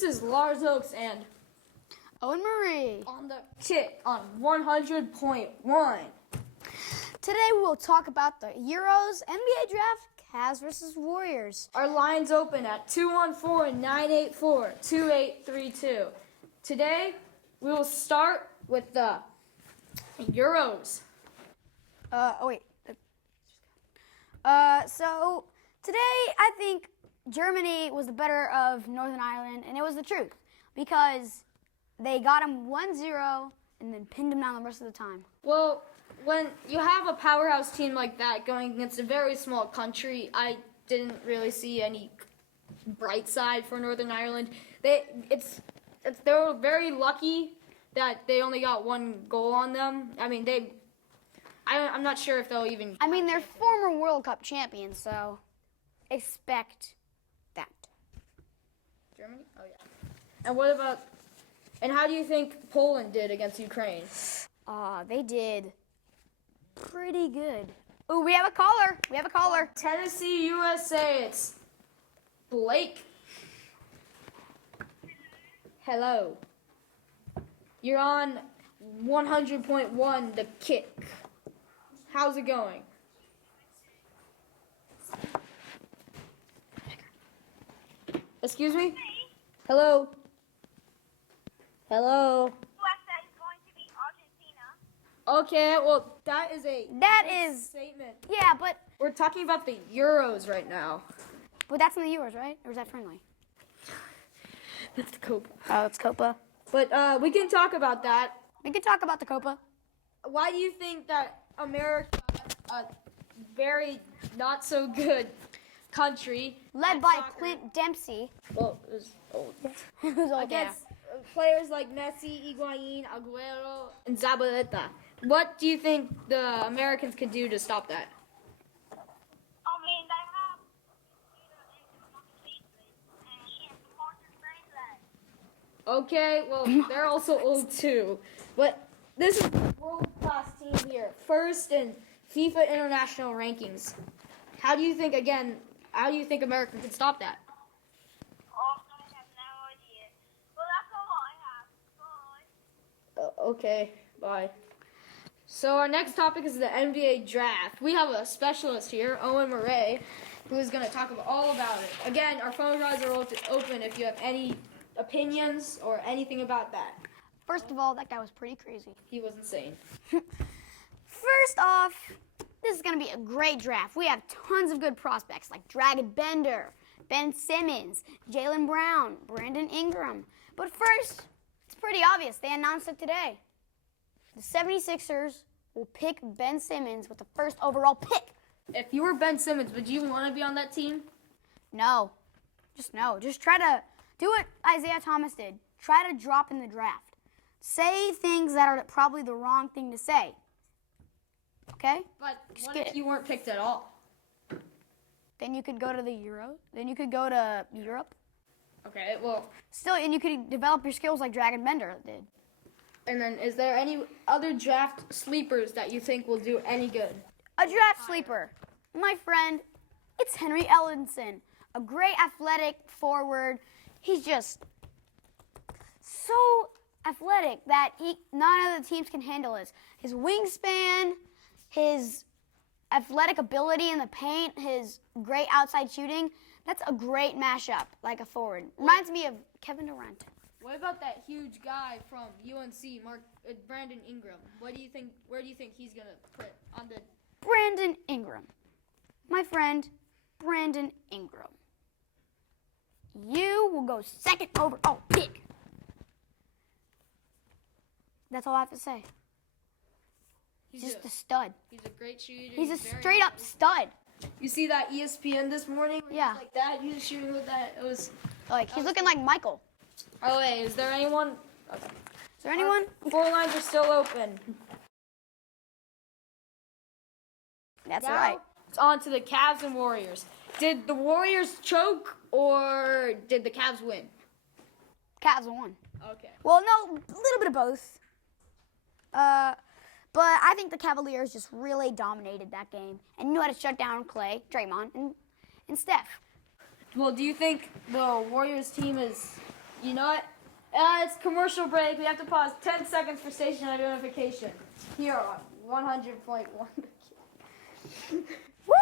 This is Lars Owen and Owen Marie on the kit on 100.1. Today we'll talk about the Euros, NBA Draft, Cavs versus Warriors. Our line's open at 214-984-2832. Today we will start with the Euros. So today I think Germany was the better of Northern Ireland, and it was the truth because they got him 1-0 and then pinned him down the rest of the time. Well, when you have a powerhouse team like that going against a very small country, I didn't really see any bright side for Northern Ireland. They were very lucky that they only got one goal on them. I mean, I'm not sure if they'll even... I mean, they're former World Cup champions, so expect that. Germany? Oh, yeah. And what about... And how do you think Poland did against Ukraine? They did pretty good. Oh, we have a caller. Tennessee, USA. It's Blake. Hello. You're on 100.1 The Kick. How's it going? Excuse me? Hello? Hello? USA is going to beat Argentina. Okay, well, that is statement. Yeah, but We're talking about the Euros right now. that's in the Euros, right? Or is that friendly? That's the Copa. Oh, it's Copa. But we can talk about that. We could talk about the Copa. Why do you think that America, a very not so good country, Led at by soccer- Clint Dempsey. Well, it was old. It was all Against players like Messi, Higuain, Aguero, and Zabaleta. What do you think the Americans could do to stop that? I mean, they have and Martin Bracelet. Okay, well, they're also old too. But this is a world-class team here. First in FIFA international rankings. How do you think America could stop that? Oh, I have no idea. Well, that's all I have. Bye. Okay, bye. So our next topic is the NBA draft. We have a specialist here, Owen Marie, who is going to talk all about it. Again, our phone lines are open if you have any opinions or anything about that. First of all, that guy was pretty crazy. He was insane. First off, this is going to be a great draft. We have tons of good prospects like Dragon Bender, Ben Simmons, Jaylen Brown, Brandon Ingram. But first, it's pretty obvious. They announced it today. The 76ers will pick Ben Simmons with the first overall pick. If you were Ben Simmons, would you want to be on that team? No. Just try to do what Isaiah Thomas did. Try to drop in the draft. Say things that are probably the wrong thing to say. Okay? But Just what get if it. you weren't picked at all? Then you could go to the Euro. Then you could go to Europe. Okay, well, Still, and you could develop your skills like Dragon Bender did. and then is there any other draft sleepers that you think will do any good? A draft sleeper. My friend, it's Henry Ellenson. A great athletic forward. He's just so athletic that none of the teams can handle his wingspan, his athletic ability in the paint, his great outside shooting. That's a great mashup, like a forward. Reminds me of Kevin Durant. What about that huge guy from UNC, Brandon Ingram? Where do you think he's gonna put on the? Brandon Ingram. My friend, Brandon Ingram. You will go second overall pick. That's all I have to say. He's just a stud. He's a great shooter. He's a very straight up stud. You see that ESPN this morning? Where he Yeah. was like that. He was shooting with that. It was. Like, he's looking like Michael. Oh wait, is there anyone? Okay. Is there anyone? Four lines are still open. That's Now, right. It's on to the Cavs and Warriors. Did the Warriors choke or did the Cavs win? Cavs won. Okay. Well, no, a little bit of both. But I think the Cavaliers just really dominated that game and knew how to shut down Clay, Draymond, and Steph. Well, do you think the Warriors team is You know what? It's commercial break. We have to pause 10 seconds for station identification. Here on 100.1. Woo!